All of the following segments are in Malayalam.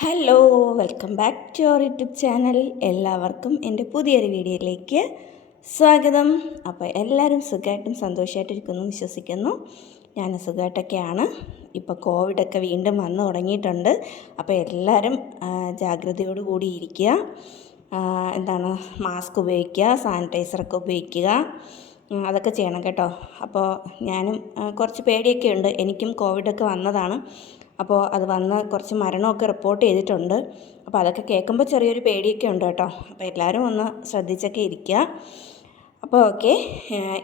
Hello welcome back to our YouTube channel എല്ലാവർക്കും എന്റെ പുതിയൊരു വീഡിയോയിലേക്ക് സ്വാഗതം. അപ്പോൾ എല്ലാവരും സുഖമായിട്ടും സന്തോഷമായിട്ടിരിക്കുന്നു വിശ്വസിക്കുന്നു. ഞാൻ സുഖമായിട്ടൊക്കെയാണ്. ഇപ്പോൾ കോവിഡൊക്കെ വീണ്ടും വന്നു തുടങ്ങിയിട്ടുണ്ട്. അപ്പോൾ എല്ലാവരും ജാഗ്രതയോട് കൂടി ഇരിക്കുക. എന്താണ് മാസ്ക് ഉപയോഗിക്കുക സാനിറ്റൈസറൊക്കെ ഉപയോഗിക്കുക. അതൊക്കെ ചെയ്യണം കേട്ടോ. അപ്പോൾ ഞാനും കുറച്ച് പേടിയൊക്കെ ഉണ്ട് എനിക്കും കോവിഡൊക്കെ വന്നതാണ്. അപ്പോൾ അത് വന്ന് കുറച്ച് മരണമൊക്കെ റിപ്പോർട്ട് ചെയ്തിട്ടുണ്ട്. അപ്പോൾ അതൊക്കെ കേൾക്കുമ്പോൾ ചെറിയൊരു പേടിയൊക്കെ ഉണ്ട് കേട്ടോ. അപ്പോൾ എല്ലാവരും ഒന്ന് ശ്രദ്ധിച്ചൊക്കെ ഇരിക്കുക. അപ്പോൾ ഓക്കെ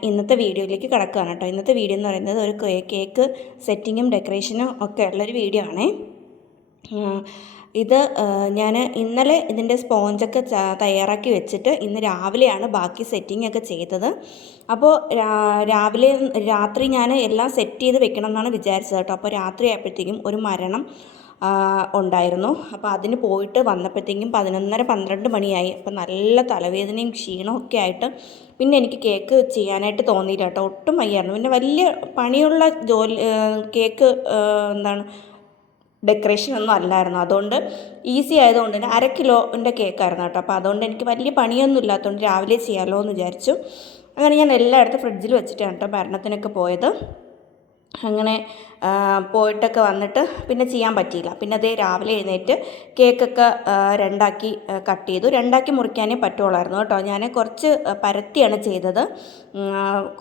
ഇന്നത്തെ വീഡിയോയിലേക്ക് കിടക്കുകയാണ് കേട്ടോ. ഇന്നത്തെ വീഡിയോ എന്ന് പറയുന്നത് ഒരു കേക്ക് സെറ്റിങ്ങും ഡെക്കറേഷനും ഒക്കെ ഉള്ളൊരു വീഡിയോ ആണേ. ഇത് ഞാൻ ഇന്നലെ ഇതിന്റെ സ്പോഞ്ചൊക്കെ തയ്യാറാക്കി വെച്ചിട്ട് ഇന്ന് രാവിലെയാണ് ബാക്കി സെറ്റിംഗ് ഒക്കെ ചെയ്തത് അപ്പോൾ രാവിലെ രാത്രി ഞാൻ എല്ലാം സെറ്റ് ചെയ്ത് വെക്കണം എന്നാണ് വിചാരിച്ചത് കേട്ടോ. അപ്പോൾ രാത്രി ആയപ്പോഴത്തേക്കും ഒരു മരണം ഉണ്ടായിരുന്നു. അപ്പോൾ അതിന് പോയിട്ട് വന്നപ്പോഴത്തേക്കും പതിനൊന്നര പന്ത്രണ്ട് മണിയായി. അപ്പോൾ നല്ല തലവേദനയും ക്ഷീണവും ഒക്കെ ആയിട്ട് പിന്നെ എനിക്ക് കേക്ക് ചെയ്യാനായിട്ട് തോന്നിയില്ല കേട്ടോ. ഒട്ടും വയ്യായിരുന്നു. പിന്നെ വലിയ പണിയുള്ള ജോലി കേക്ക് എന്താണ് ഡെക്കറേഷൻ ഒന്നും അല്ലായിരുന്നു. അതുകൊണ്ട് ഈസി ആയതുകൊണ്ട് തന്നെ അര കിലോന്റെ കേക്കായിരുന്നു കേട്ടോ. അപ്പോൾ അതുകൊണ്ട് എനിക്ക് വലിയ പണിയൊന്നും ഇല്ലാത്തതുകൊണ്ട് രാവിലെ ചെയ്യാമല്ലോ എന്ന് വിചാരിച്ചു. അങ്ങനെ ഞാൻ എല്ലായിടത്തും ഫ്രിഡ്ജിൽ വെച്ചിട്ടാണ് കേട്ടോ ഭരണത്തിനൊക്കെ പോയത്. അങ്ങനെ പോയിട്ടൊക്കെ വന്നിട്ട് പിന്നെ ചെയ്യാൻ പറ്റിയില്ല. പിന്നെ അതേ രാവിലെ എഴുന്നേറ്റ് കേക്കൊക്കെ രണ്ടാക്കി കട്ട് ചെയ്തു. രണ്ടാക്കി മുറിക്കാനേ പറ്റുള്ളായിരുന്നു കേട്ടോ. ഞാൻ കുറച്ച് പരത്തിയാണ് ചെയ്തത്.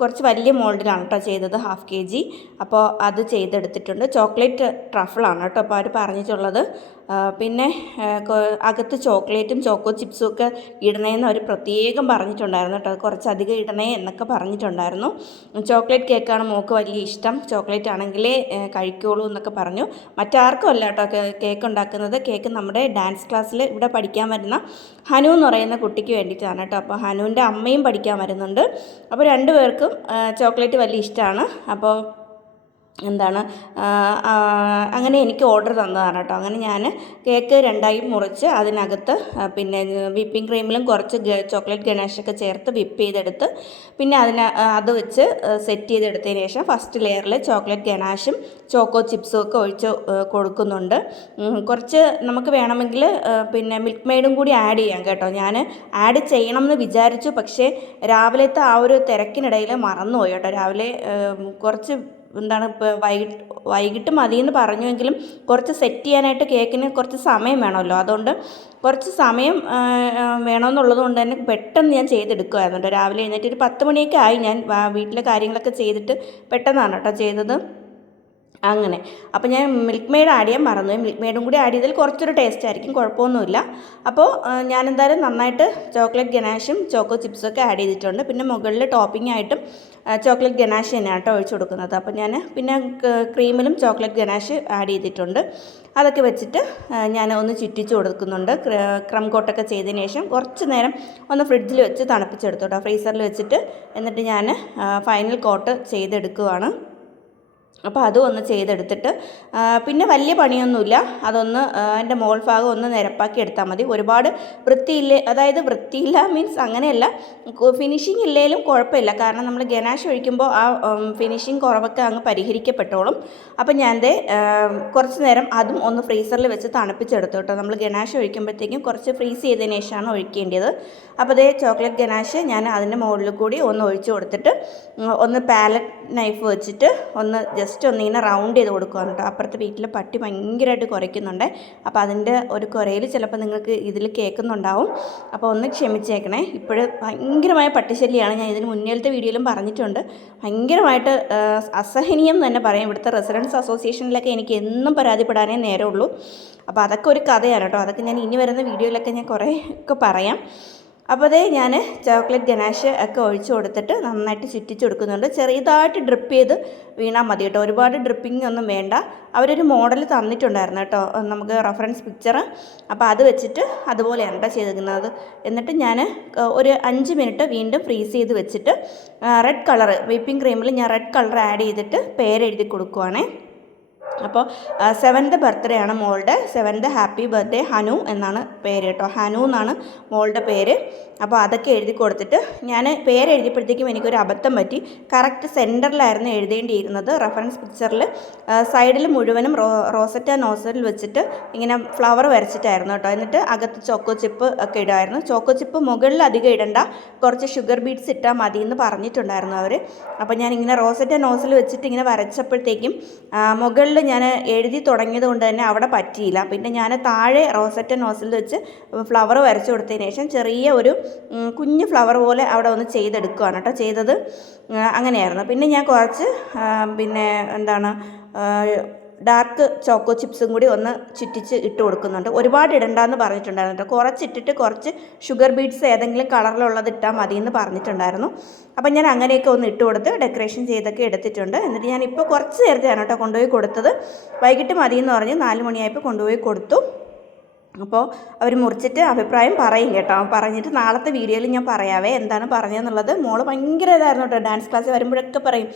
കുറച്ച് വലിയ മോൾഡിലാണ് കേട്ടോ ചെയ്തത് ഹാഫ് കെ ജി. അപ്പോൾ അത് ചെയ്തെടുത്തിട്ടുണ്ട്. ചോക്ലേറ്റ് ട്രഫിളാണ് കേട്ടോ അപ്പോൾ അവർ പറഞ്ഞിട്ടുള്ളത്. പിന്നെ അകത്ത് ചോക്ലേറ്റും ചോക്കോ ചിപ്സും ഒക്കെ ഇടണേന്ന് അവർ പ്രത്യേകം പറഞ്ഞിട്ടുണ്ടായിരുന്നു കേട്ടോ. കുറച്ചധികം ഇടണേ എന്നൊക്കെ പറഞ്ഞിട്ടുണ്ടായിരുന്നു. ചോക്ലേറ്റ് കേക്കാണ് മോൾക്ക് വലിയ ഇഷ്ടം. ചോക്ലേറ്റ് ആണെങ്കിലേ കഴിക്കുള്ളൂ എന്നൊക്കെ പറഞ്ഞു. മറ്റാർക്കും അല്ല കേട്ടോ കേക്ക് ഉണ്ടാക്കുന്നത്. കേക്ക് നമ്മുടെ ഡാൻസ് ക്ലാസ്സിൽ ഇവിടെ പഠിക്കാൻ വരുന്ന ഹനു എന്ന് പറയുന്ന കുട്ടിക്ക് വേണ്ടിയിട്ടാണ് കേട്ടോ. അപ്പോൾ ഹനുവിന്റെ അമ്മയും പഠിക്കാൻ വരുന്നുണ്ട്. അപ്പോൾ രണ്ടുപേർക്കും ചോക്ലേറ്റ് വലിയ ഇഷ്ടമാണ്. അപ്പോൾ എന്താണ് അങ്ങനെ എനിക്ക് ഓർഡർ തന്നതാണ് കേട്ടോ. അങ്ങനെ ഞാൻ കേക്ക് രണ്ടായി മുറിച്ച് അതിനകത്ത് പിന്നെ വിപ്പിംഗ് ക്രീമിലും കുറച്ച് ചോക്ലേറ്റ് ഗണേഷൊക്കെ ചേർത്ത് വിപ്പ് ചെയ്തെടുത്ത് പിന്നെ അതിന് അത് വെച്ച് സെറ്റ് ചെയ്തെടുത്തതിന് ശേഷം ഫസ്റ്റ് ലെയറിൽ ചോക്ലേറ്റ് ഗണാഷും ചോക്കോ ചിപ്സും ഒക്കെ ഒഴിച്ച് കൊടുക്കുന്നുണ്ട്. കുറച്ച് നമുക്ക് വേണമെങ്കിൽ പിന്നെ മിൽക്ക് മെയ്ഡും കൂടി ആഡ് ചെയ്യാം കേട്ടോ. ഞാൻ ആഡ് ചെയ്യണം എന്ന് വിചാരിച്ചു പക്ഷേ രാവിലത്തെ ആ ഒരു തിരക്കിനിടയിൽ മറന്നുപോയി കേട്ടോ. രാവിലെ കുറച്ച് എന്താണ് വൈകിട്ട് വൈകിട്ട് മതിയെന്ന് പറഞ്ഞുവെങ്കിലും കുറച്ച് സെറ്റ് ചെയ്യാനായിട്ട് കേക്കിന് കുറച്ച് സമയം വേണമല്ലോ. അതുകൊണ്ട് കുറച്ച് സമയം വേണമെന്നുള്ളത് കൊണ്ട് തന്നെ പെട്ടെന്ന് ഞാൻ ചെയ്തെടുക്കുമായിരുന്നു രാവിലെ എഴുന്നേറ്റ് ഒരു പത്ത് മണിയൊക്കെ ആയി ഞാൻ വീട്ടിലെ കാര്യങ്ങളൊക്കെ ചെയ്തിട്ട് പെട്ടെന്നാണ് കേട്ടോ ചെയ്തത്. അങ്ങനെ. അപ്പോൾ ഞാൻ മിൽക്ക് മെയ്ഡ് ആഡ് ചെയ്യാൻ മറന്നു മിൽക്ക് മെയ്ഡും കൂടി ആഡ് ചെയ്താൽ കുറച്ചൊരു ടേസ്റ്റ് ആയിരിക്കും കുഴപ്പമൊന്നുമില്ല. അപ്പോൾ ഞാൻ എന്തായാലും നന്നായിട്ട് ചോക്ലേറ്റ് ഗനാഷും ചോക്കോ ചിപ്സും ഒക്കെ ആഡ് ചെയ്തിട്ടുണ്ട്. പിന്നെ മുകളിൽ ടോപ്പിംഗ് ആയിട്ടും ചോക്ലേറ്റ് ഗനാഷ് തന്നെയാണ് കേട്ടോ ഒഴിച്ചു കൊടുക്കുന്നത്. അപ്പോൾ ഞാൻ പിന്നെ ക്രീമിലും ചോക്ലേറ്റ് ഗനാഷ് ആഡ് ചെയ്തിട്ടുണ്ട്. അതൊക്കെ വെച്ചിട്ട് ഞാൻ ഒന്ന് ചുറ്റിച്ച് കൊടുക്കുന്നുണ്ട്. ക്ര- കോട്ടൊക്കെ ചെയ്തതിന് ശേഷം കുറച്ച് നേരം ഒന്ന് ഫ്രിഡ്ജിൽ വെച്ച് തണുപ്പിച്ചെടുത്തു കേട്ടോ. ഫ്രീസറിൽ വെച്ചിട്ട് എന്നിട്ട് ഞാൻ ഫൈനൽ കോട്ട് ചെയ്തെടുക്കുവാണ്. അപ്പോൾ അതും ഒന്ന് ചെയ്തെടുത്തിട്ട് പിന്നെ വലിയ പണിയൊന്നുമില്ല. അതൊന്ന് എന്റെ മോൾ ഭാഗം ഒന്ന് നിരപ്പാക്കി എടുത്താൽ മതി. ഒരുപാട് വൃത്തിയില്ല അതായത് വൃത്തിയില്ല മീൻസ് അങ്ങനെയല്ല. ഫിനിഷിംഗ് ഇല്ലെങ്കിലും കുഴപ്പമില്ല. കാരണം നമ്മൾ ഗനാഷ് ഒഴിക്കുമ്പോൾ ആ ഫിനിഷിംഗ് കുറവൊക്കെ അങ്ങ് പരിഹരിക്കപ്പെട്ടോളും. അപ്പോൾ ഞാൻ ദേ കുറച്ച് നേരം അതും ഒന്ന് ഫ്രീസറിൽ വെച്ച് തണുപ്പിച്ചെടുത്തു കേട്ടോ. നമ്മൾ ഗനാഷ് ഒഴിക്കുമ്പോഴത്തേക്കും കുറച്ച് ഫ്രീസ് ചെയ്തതിന് ശേഷമാണ് ഒഴിക്കേണ്ടത് അപ്പോൾ അതേ ചോക്ലേറ്റ് ഗനാഷ് ഞാൻ അതിന്റെ മുകളിൽ കൂടി ഒന്ന് ഒഴിച്ചു കൊടുത്തിട്ട് ഒന്ന് പാലറ്റ് നൈഫ് വെച്ചിട്ട് ഒന്ന് ജസ്റ്റ് ഒന്ന് ഇങ്ങനെ റൗണ്ട് ചെയ്ത് കൊടുക്കുകയാണ് കേട്ടോ. അപ്പുറത്തെ വീട്ടിലെ പട്ടി ഭയങ്കരമായിട്ട് കുറയ്ക്കുന്നുണ്ട്. അപ്പോൾ അതിന്റെ ഒരു കുറയിൽ ചിലപ്പോൾ നിങ്ങൾക്ക് ഇതിൽ കേൾക്കുന്നുണ്ടാവും. അപ്പോൾ ഒന്ന് ക്ഷമിച്ചേക്കണേ. ഇപ്പോഴും ഭയങ്കരമായ പട്ടിശല്യമാണ് ഞാൻ ഇതിന് മുന്നേലത്തെ വീഡിയോയിലും പറഞ്ഞിട്ടുണ്ട്. ഭയങ്കരമായിട്ട് അസഹനീയം തന്നെ പറയാം. ഇവിടുത്തെ റെസിഡൻസ് അസോസിയേഷനിലൊക്കെ എനിക്ക് എന്നും പരാതിപ്പെടാനേ നേരമുള്ളൂ. അപ്പോൾ അതൊക്കെ ഒരു കഥയാണ് കേട്ടോ. അതൊക്കെ ഞാൻ ഇനി വരുന്ന വീഡിയോയിലൊക്കെ ഞാൻ കുറേ ഒക്കെ പറയാം. അപ്പോൾ അതേ ഞാൻ ചോക്ലേറ്റ് ഗനാഷ് ഒക്കെ ഒഴിച്ച് കൊടുത്തിട്ട് നന്നായിട്ട് ചുറ്റിച്ച് കൊടുക്കുന്നുണ്ട്. ചെറിയതായിട്ട് ഡ്രിപ്പ് ചെയ്ത് വീണാൽ മതി കേട്ടോ. ഒരുപാട് ഡ്രിപ്പിംഗ് ഒന്നും വേണ്ട. അവരൊരു മോഡൽ തന്നിട്ടുണ്ടായിരുന്നു കേട്ടോ. നമുക്ക് റെഫറൻസ് പിക്ചർ അപ്പോൾ അത് വെച്ചിട്ട് അതുപോലെയാണ് കേട്ടോ ചെയ്തിരിക്കുന്നത്? എന്നിട്ട് ഞാൻ ഒരു അഞ്ച് മിനിറ്റ് വീണ്ടും ഫ്രീസ് ചെയ്ത് വെച്ചിട്ട് റെഡ് കളർ വിപ്പിംഗ് ക്രീമിൽ ഞാൻ റെഡ് കളർ ആഡ് ചെയ്തിട്ട് പേരെഴുതി കൊടുക്കുവാണേ. അപ്പോൾ സെവൻത് ബർത്ത്ഡേ ആണ് മോളുടെ. സെവൻത് ഹാപ്പി ബർത്ത്ഡേ ഹനു എന്നാണ് പേര് കേട്ടോ. ഹനു എന്നാണ് മോളുടെ പേര്. അപ്പോൾ അതൊക്കെ എഴുതി കൊടുത്തിട്ട് ഞാൻ പേര് എഴുതിയപ്പോഴത്തേക്കും എനിക്കൊരു അബദ്ധം പറ്റി. കറക്റ്റ് സെന്ററിലായിരുന്നു എഴുതേണ്ടിയിരുന്നത്. റെഫറൻസ് പിക്ചറിൽ സൈഡിൽ മുഴുവനും റോ റോസറ്റ നോസറിൽ വെച്ചിട്ട് ഇങ്ങനെ ഫ്ലവർ വരച്ചിട്ടായിരുന്നു കേട്ടോ. എന്നിട്ട് അകത്ത് ചോക്കോ ചിപ്പ് ഒക്കെ ഇടുമായിരുന്നു ചോക്കോ ചിപ്പ് മുകളിൽ അധികം ഇടണ്ട. കുറച്ച് ഷുഗർ ബീഡ്സ് ഇട്ടാൽ മതി എന്ന് പറഞ്ഞിട്ടുണ്ടായിരുന്നു അവർ അപ്പോൾ ഞാൻ ഇങ്ങനെ റോസറ്റ നോസിൽ വെച്ചിട്ട് ഇങ്ങനെ വരച്ചപ്പോഴത്തേക്കും മുകളിൽ ഞാൻ എഴുതി തുടങ്ങിയത് കൊണ്ട് തന്നെ അവിടെ പറ്റിയില്ല. പിന്നെ ഞാൻ താഴെ റോസറ്റ നോസിൽ വെച്ച് ഫ്ലവർ വരച്ചു കൊടുത്തതിന് ശേഷം ചെറിയ ഒരു കുഞ്ഞ് ഫ്ലവർ പോലെ അവിടെ ഒന്ന് ചെയ്തെടുക്കുകയാണ് കേട്ടോ. ചെയ്തത് അങ്ങനെയായിരുന്നു. പിന്നെ ഞാൻ കുറച്ച് പിന്നെ എന്താണ് ഡാർക്ക് ചോക്കോ ചിപ്സും കൂടി ഒന്ന് ചുറ്റിച്ച് ഇട്ട് കൊടുക്കുന്നുണ്ട്. ഒരുപാട് ഇടണ്ടെന്ന് പറഞ്ഞിട്ടുണ്ടായിരുന്നു കുറച്ചിട്ടിട്ട് കുറച്ച് ഷുഗർ ബീഡ്സ് ഏതെങ്കിലും കളറിലുള്ളത് ഇട്ടാൽ മതി എന്ന് പറഞ്ഞിട്ടുണ്ടായിരുന്നു. അപ്പം ഞാൻ അങ്ങനെയൊക്കെ ഒന്ന് ഇട്ട് കൊടുത്ത് ഡെക്കറേഷൻ ചെയ്തൊക്കെ എടുത്തിട്ടുണ്ട്. എന്നിട്ട് ഞാൻ ഇപ്പോൾ കുറച്ച് നേരത്തെയാണ് കേട്ടോ കൊണ്ടുപോയി കൊടുത്തത്. വൈകിട്ട് മതി എന്ന് പറഞ്ഞ്. നാല് മണിയായപ്പോൾ കൊണ്ടുപോയി കൊടുത്തു. അപ്പോൾ അവർ മുറിച്ചിട്ട് അഭിപ്രായം പറയും കേട്ടോ. പറഞ്ഞിട്ട് നാളത്തെ വീഡിയോയിൽ ഞാൻ പറയാവേ എന്താണ് പറഞ്ഞതെന്നുള്ളത് മോൾ ഭയങ്കര ഇതായിരുന്നു കേട്ടോ. ഡാൻസ് ക്ലാസ് വരുമ്പോഴൊക്കെ പറയും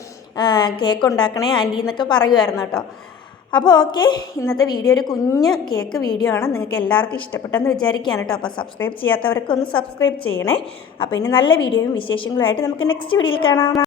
കേക്ക് ഉണ്ടാക്കണേ ആന്റി എന്നൊക്കെ പറയുമായിരുന്നു കേട്ടോ. അപ്പോൾ ഓക്കെ ഇന്നത്തെ വീഡിയോ ഒരു കുഞ്ഞ് കേക്ക് വീഡിയോ ആണ്. നിങ്ങൾക്ക് എല്ലാവർക്കും ഇഷ്ടപ്പെട്ടെന്ന് വിചാരിക്കുകയാണ് കേട്ടോ. അപ്പോൾ സബ്സ്ക്രൈബ് ചെയ്യാത്തവർക്ക് ഒന്ന് സബ്സ്ക്രൈബ് ചെയ്യണേ. അപ്പോൾ ഇനി നല്ല വീഡിയോയും വിശേഷങ്ങളുമായിട്ട് നമുക്ക് നെക്സ്റ്റ് വീഡിയോയിൽ കാണാം.